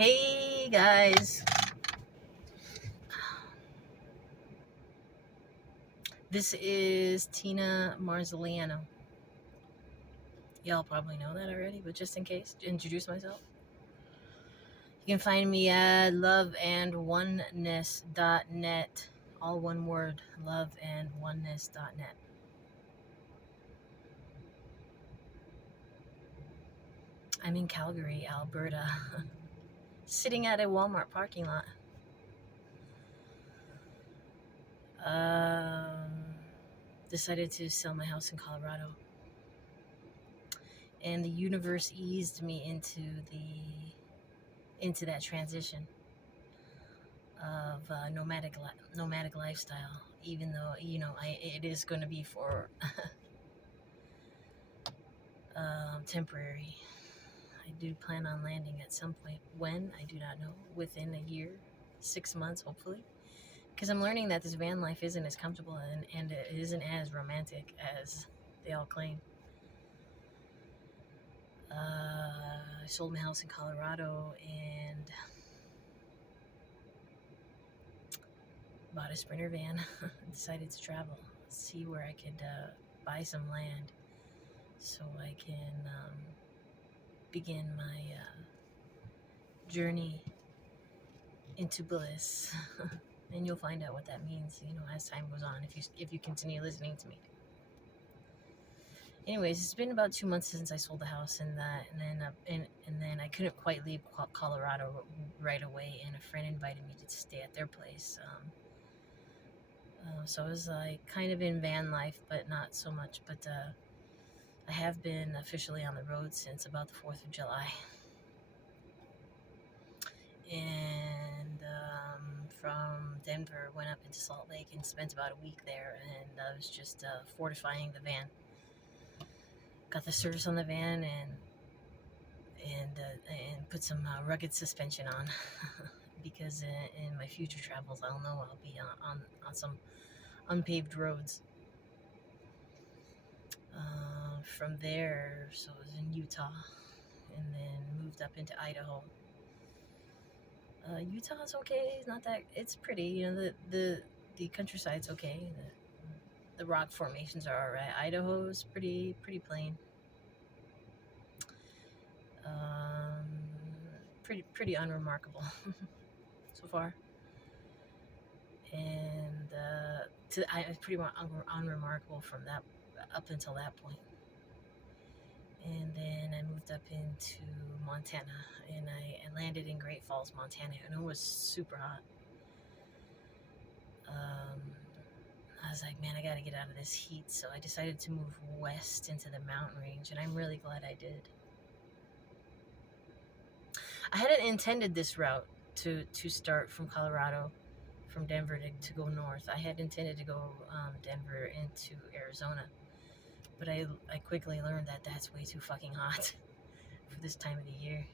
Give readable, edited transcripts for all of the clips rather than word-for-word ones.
Hey guys, this is Tina Marzaliano. Y'all probably know that already, but just in case, introduce myself. You can find me at loveandoneness.net. All one word, loveandoneness.net. I'm in Calgary, Alberta, sitting at a Walmart parking lot. Decided to sell my house in Colorado. And the universe eased me into that transition of nomadic lifestyle. Even though it is going to be for temporary. I do plan on landing at some point. When, I do not know. Within a year, 6 months, hopefully. Because I'm learning that this van life isn't as comfortable and it isn't as romantic as they all claim. I sold my house in Colorado and bought a Sprinter van. Decided to travel, see where I could buy some land so I can begin my journey into bliss. And you'll find out what that means, as time goes on, if you continue listening to me. Anyways, it's been about 2 months since I sold the house, and then I couldn't quite leave Colorado right away, and a friend invited me to stay at their place. So I was like kind of in van life, but not so much. But I have been officially on the road since about the 4th of July. And from Denver, went up into Salt Lake and spent about a week there. And I was just fortifying the van. Got the service on the van and put some rugged suspension on. Because in my future travels, I'll know I'll be on some unpaved roads. From there, so I was in Utah, and then moved up into Idaho. Utah's okay. It's not that. It's pretty. The countryside's okay. The rock formations are all right. Idaho's pretty plain. Pretty unremarkable so far. And I was pretty unremarkable from that up until that point. And then I moved up into Montana, and I landed in Great Falls, Montana, and it was super hot. I was like, man, I gotta get out of this heat, so I decided to move west into the mountain range, and I'm really glad I did. I hadn't intended this route to start from Colorado, from Denver to go north. I had intended to go Denver into Arizona, but I quickly learned that that's way too fucking hot for this time of the year.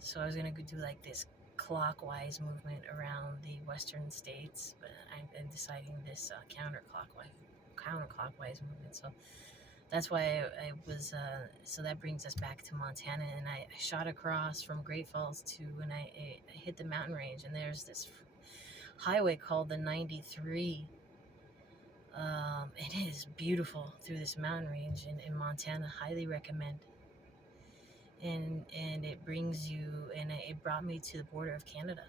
So I was gonna go do like this clockwise movement around the western states, but I'm deciding this counterclockwise movement. So that's why I was. So that brings us back to Montana, and I shot across from Great Falls and I hit the mountain range, and there's this highway called the 93. It is beautiful through this mountain range in Montana. Highly recommend. And it brings you, and it brought me to the border of Canada,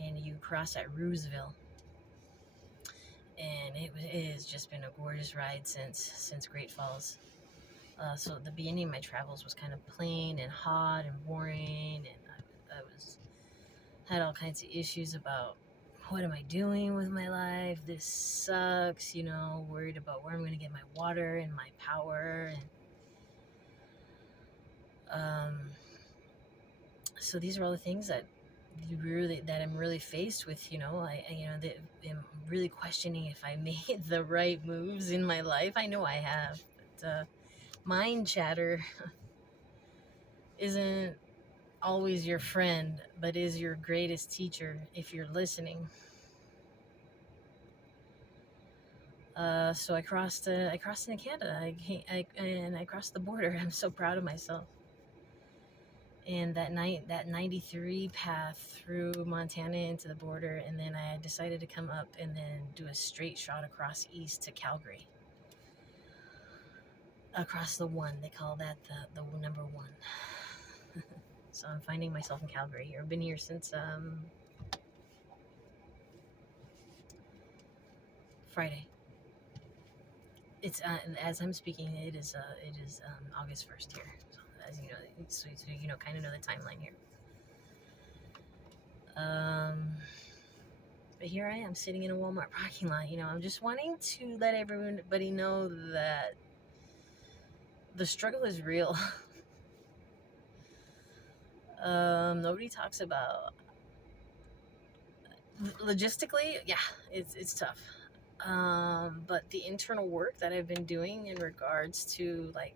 and you cross at Roosevelt, and it has just been a gorgeous ride since Great Falls. So the beginning of my travels was kind of plain and hot and boring, and I had all kinds of issues about what am I doing with my life? This sucks, worried about where I'm going to get my water and my power, and so these are all the things that I'm really faced with. I'm really questioning if I made the right moves in my life. I know I have, but mind chatter isn't always your friend, but is your greatest teacher if you're listening. So I crossed into Canada. I crossed the border. I'm so proud of myself. And that night, that 93 path through Montana into the border, and then I decided to come up and then do a straight shot across east to Calgary. Across the one, they call that the number one. So I'm finding myself in Calgary here. I've been here since Friday. It's as I'm speaking, it is August 1st here. So as you know, so you know, kind of know the timeline here. But here I am sitting in a Walmart parking lot. You know, I'm just wanting to let everybody know that the struggle is real. Nobody talks about logistically. Yeah, it's tough. But the internal work that I've been doing in regards to like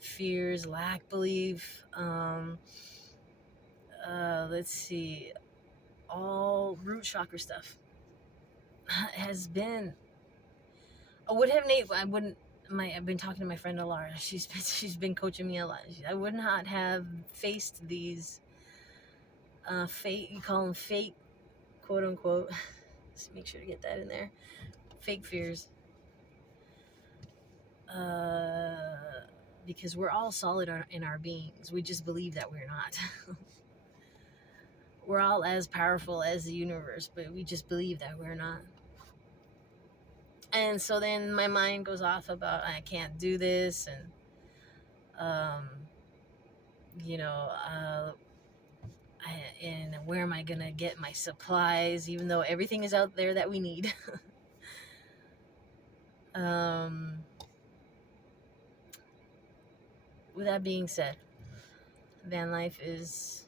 fears, lack belief, let's see, all root chakra stuff has been. I would have Nate. I wouldn't. I've been talking to my friend Alara. She's been coaching me a lot. I would not have faced these fake. You call them fake, quote unquote. Let's make sure to get that in there. Fake fears. Because we're all solid in our beings. We just believe that we're not. We're all as powerful as the universe, but we just believe that we're not. And so then my mind goes off about I can't do this, and you know, and where am I gonna get my supplies? Even though everything is out there that we need. With that being said, van life is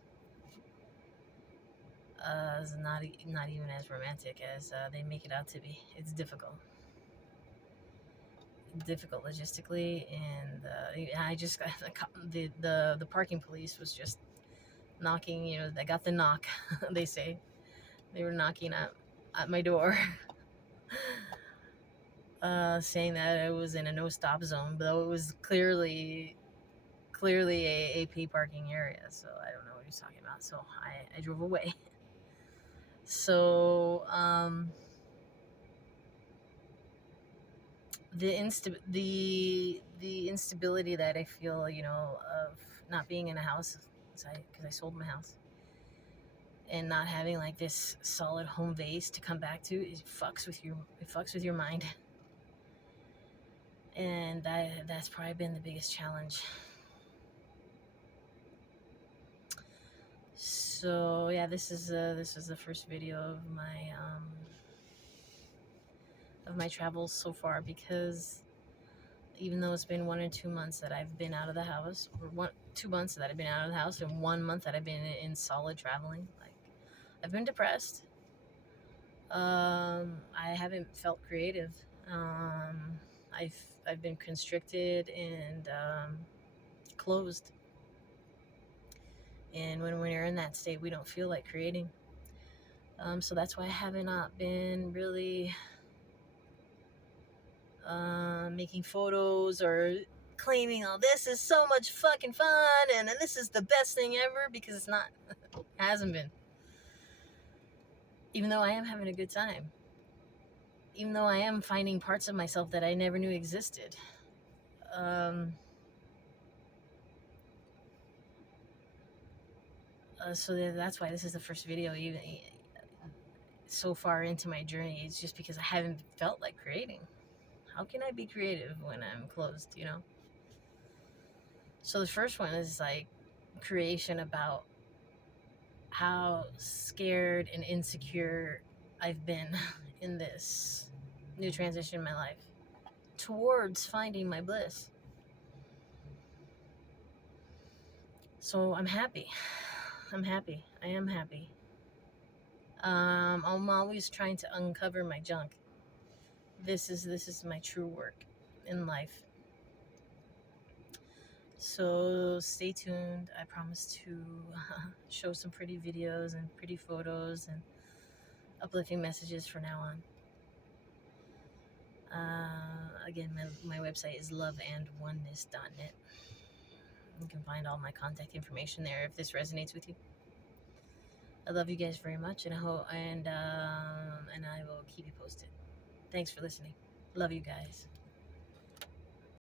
not even as romantic as they make it out to be. It's difficult logistically, and I just got the parking police was just knocking. You know, they got the knock. They say they were knocking at my door, saying that it was in a no stop zone, though it was clearly a AP parking area. So I don't know what he's talking about. So I drove away. So the instability that I feel, you know, of not being in a house, because I sold my house, and not having like this solid home base to come back to, it fucks with your mind, and that's probably been the biggest challenge. So yeah, this is the first video of my travels so far, because even though it's been 1 or 2 months that I've been out of the house, or 2 months that I've been out of the house, and 1 month that I've been in solid traveling, like I've been depressed. I haven't felt creative. I've been constricted and closed. And when we're in that state, we don't feel like creating. So that's why I have not been really making photos or claiming, oh, this is so much fucking fun and this is the best thing ever, because it's not. It hasn't been. Even though I am having a good time. Even though I am finding parts of myself that I never knew existed. So that's why this is the first video even so far into my journey. It's just because I haven't felt like creating. How can I be creative when I'm closed, you know? So the first one is like creation about how scared and insecure I've been in this new transition in my life towards finding my bliss. So I'm happy. I am happy. I'm always trying to uncover my junk. This is my true work in life. So stay tuned. I promise to show some pretty videos and pretty photos and uplifting messages from now on. Again, my website is loveandoneness.net. You can find all my contact information there if this resonates with you. I love you guys very much, and I will keep you posted. Thanks for listening. Love you guys.